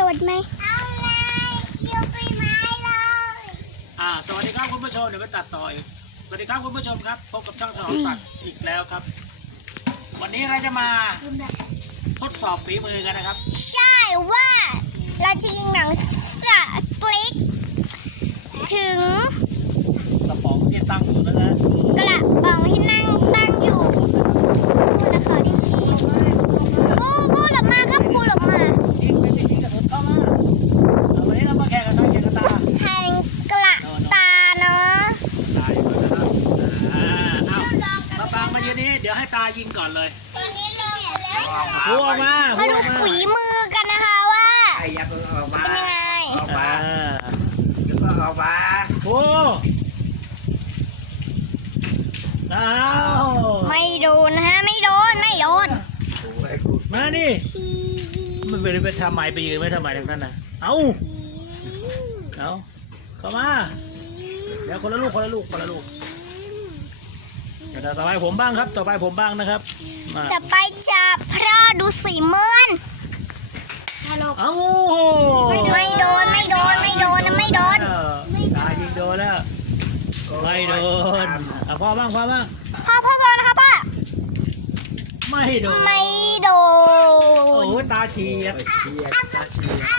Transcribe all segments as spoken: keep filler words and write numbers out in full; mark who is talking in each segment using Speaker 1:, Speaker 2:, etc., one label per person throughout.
Speaker 1: วัสดีไหมเอาเลยคิวไปไม้เลย
Speaker 2: อ่าสวัสดีครับคุณผู้ชมเดี๋ยวไปตัดต่ออีกสวัสดีครับคุณผู้ชมครับพบกับช่องถนอมสัตว์อีกแล้วครับ วันนี้เราจะมาทดสอบฝีมือกันนะครับ
Speaker 1: ใช่ว่าเราจะยิงหนังสติ๊กถึง
Speaker 2: กระป๋องที่ตั้งอยู่นะฮะ
Speaker 1: กระป๋องที่นั่งตั้งอยู่พูดนะคะที่ชี้พูดพูดออกมาครับพูดออกมา
Speaker 2: ยิงไปยิงกระสุนเข้ามาวันนี้เรามาแข่งกันนะแข่งกันตา
Speaker 1: แข่งกระตาเนาะ
Speaker 2: ตายก่อนนะครับอ่าเอามาฟังมายืนนี้เดี๋ยวให้ตายิงก่อนเลย
Speaker 1: ตอนนี้ลงแล้ว
Speaker 2: พูดออกมา
Speaker 1: มาดูฝีมือกันนะคะว่าเป็นยังไง
Speaker 2: ออกมา
Speaker 3: ออกมา
Speaker 2: โอ้อ้าว
Speaker 1: ไม่โดนนะฮะไม่โดนไม่โดน
Speaker 2: มาดิมันไปไปทำไมไปยืนไม่ทำไมตรงนั้นน่ะเอาเอาเข้ามาเดี๋ยวคนละลูกคนละลูกคนละลูกเดี๋ยวต่อไปผมบ้างครับต่อไปผมบ้างนะครับ
Speaker 1: จะไปจับพระดูสีเมือน
Speaker 2: เอา
Speaker 1: ไม่โดนไม่โดนไม่โดนไม่โดน
Speaker 2: ตายยิงโดนแล้วไม่โดนอ่ะพ่อบ้างพ่อบ้าง
Speaker 1: พ่อพ่อพ่อนะคะพ่อ
Speaker 2: ไม่โดน
Speaker 1: ไม่โดน
Speaker 2: โอ้ตาเฉียดตาเฉียด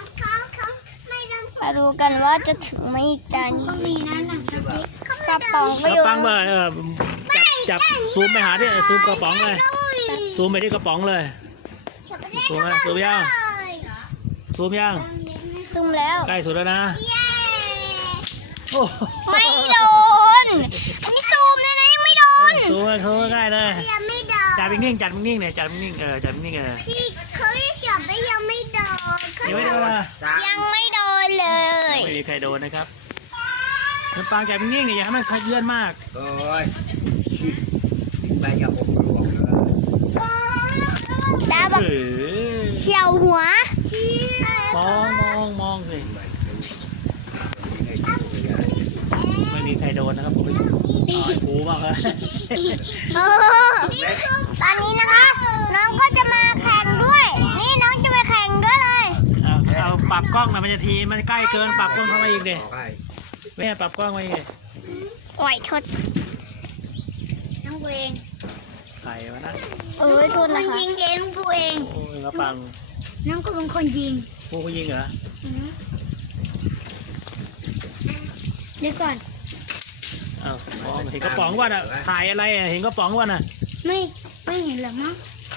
Speaker 1: มาดูกันว่าจะถึงไหมตานี้กระป๋องไม่โดน
Speaker 2: กระป๋องเลยเออจับจับซูมไปหาดิซูมกระป๋องเลยซูมไปที่กระป๋องเลยซูมไหมซูมยังซูมยัง
Speaker 1: ซูมแล้ว
Speaker 2: ใกล้สุดแล้วนะโอ้
Speaker 1: ไม่โดนอันนี้ซูมเลยนะยังไม่โดน
Speaker 2: ซูมซูมใกล้เลยจับนิ่งจับนิ่งเนี่ยจับนิ่งเออจับนิ่งเออ
Speaker 1: พี่เขาจับไปยังไม่โดน
Speaker 2: ยังไม่โดน
Speaker 1: ยังไม่โดนเลย
Speaker 2: ไม่มีใครโดนนะครับมันปางจับนิ่งเนี่ยอย่าให้มันเคลื่อนมาก
Speaker 3: โอ้ยไปอย่าผมหลวง
Speaker 1: ตาแบบเฉียวหัว
Speaker 2: มองมองมองสิไม่มีใครโดนนะครับผมไปต่อยหูบ้างเลย
Speaker 1: ตอนนี้นะคะน้องก็จะมาแข่งด้วยนี่น้องจะมาแข่งด้วยเลย
Speaker 2: เอาเอาปรับกล้องนะมันจะทีมันใกล้เกินปรับกล้องเข้ามาอีกดิแม่ปรับกล้องมาอีก
Speaker 1: ปล่อยทดน้องเอง
Speaker 2: ใครวะนะ
Speaker 1: เออทดนะคะยิงเองผู้เอง
Speaker 2: โอ้ยมาปัง
Speaker 1: น้องก็เป็นคนยิง
Speaker 2: ผู้เขายิงเหรอ
Speaker 1: เดี๋ยวก่อน
Speaker 2: อ้าวเห็นกระป๋องว่าน่ะถ่ายอะไรอ่ะเห็นกระป๋องว่าน่ะ
Speaker 1: ไม่ไม่เห็นหรอมั้ง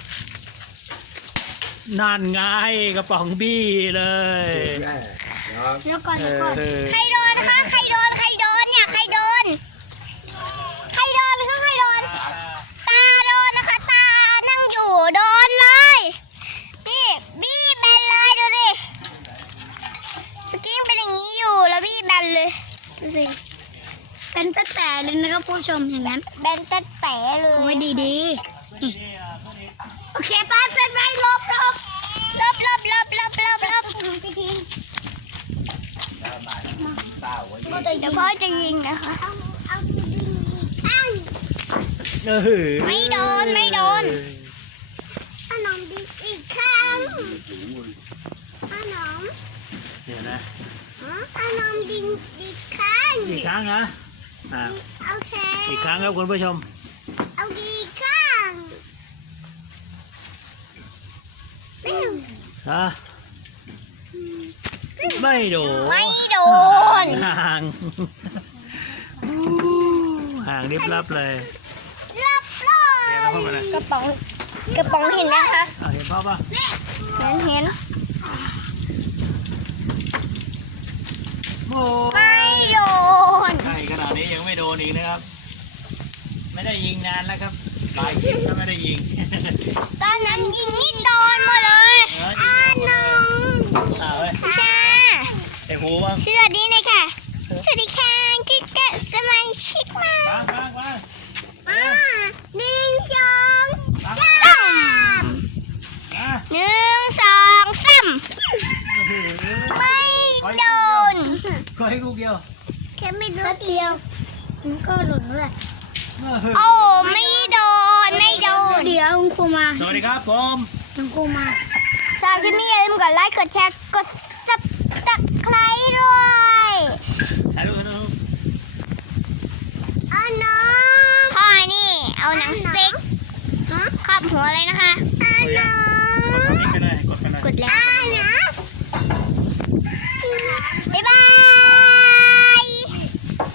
Speaker 2: นั่นไงกระป๋องบี้เลย
Speaker 1: เดี๋ยวก่อนเดี๋ยวก่อนใครโดนนะคะใครโดนใครโดนเนี่ยใครโดนใครโดนคือใครโดนตาโดนนะคะตานั่งอยู่โดนเลยนี่บี้แบนเลยดูดิเมื่อกี้เป็นอย่างนี้อยู่แล้วบี้แบนเลยดูสิเป็นแต่แต่เลยนะครับผู้ชมอย่างนั้นเป็นแต่แต่เลยโอ้ยดีดีโอเคไปไปไปลบลบลบลบลบลบลบลบพี่ทิ้งเดี๋ยวพ่อจะยิงนะคะเอายิงอีกข้างไม่โดนไม่โดนขนมดีอีกข้างขนม
Speaker 2: เดี๋ยวนะ
Speaker 1: ขนมดิงอีกครั้ง
Speaker 2: อีกครั้งนะอ่า
Speaker 1: โอเค
Speaker 2: อีกครั้งครับคุณผู้ชม
Speaker 1: เอาอีกครั้ง
Speaker 2: ฮะไม่โดน
Speaker 1: ไม่โดน
Speaker 2: ห่างห่างริบลับเลย
Speaker 1: ลับเลยกระป๋องกระป๋องเห็นนะคะ
Speaker 2: เห็นพ่อป่ะ
Speaker 1: เห็นเห็น
Speaker 2: ไม่
Speaker 1: โดน
Speaker 2: ใช่ขนาดนี้ยังไม่โดนอีกนะครับไม่ได้ยิงนานแล้วครับตายยิงถ้าไม่ได้ยิง
Speaker 1: ตอนนั้นยิงนี่โดนหมดเลยอ้าน้องค่ะ
Speaker 2: ไอ้หูบ้าง
Speaker 1: สวัสดีเลยค่ะสวัสดีค่ะกิ๊กะสมาชิกมาอ่าหนึ่งสองสามหนึ่งสองสามไม่โดน
Speaker 2: ก็ให้ลูกเดียว
Speaker 1: แค่ไม่ลูกเดียวมันก็หลุดเลยโอ้ไม่โดนไม่โดนเดี๋ยวคุณครูมา
Speaker 2: สวัสดีครับผม
Speaker 1: คุณครูมาสำหรับที่นี่อย่าลืมกดไลค์กดแชร์กดซับสไครต์ด้วย
Speaker 2: ถ่ายรูปกันนะ
Speaker 1: เอาน้องพ่อนี่เอาหนังสติ๊กครอบหัวเลยนะคะเอาน้อง
Speaker 2: กดตรงนี้ก็ได้กดกันนะ
Speaker 1: กดแล้ว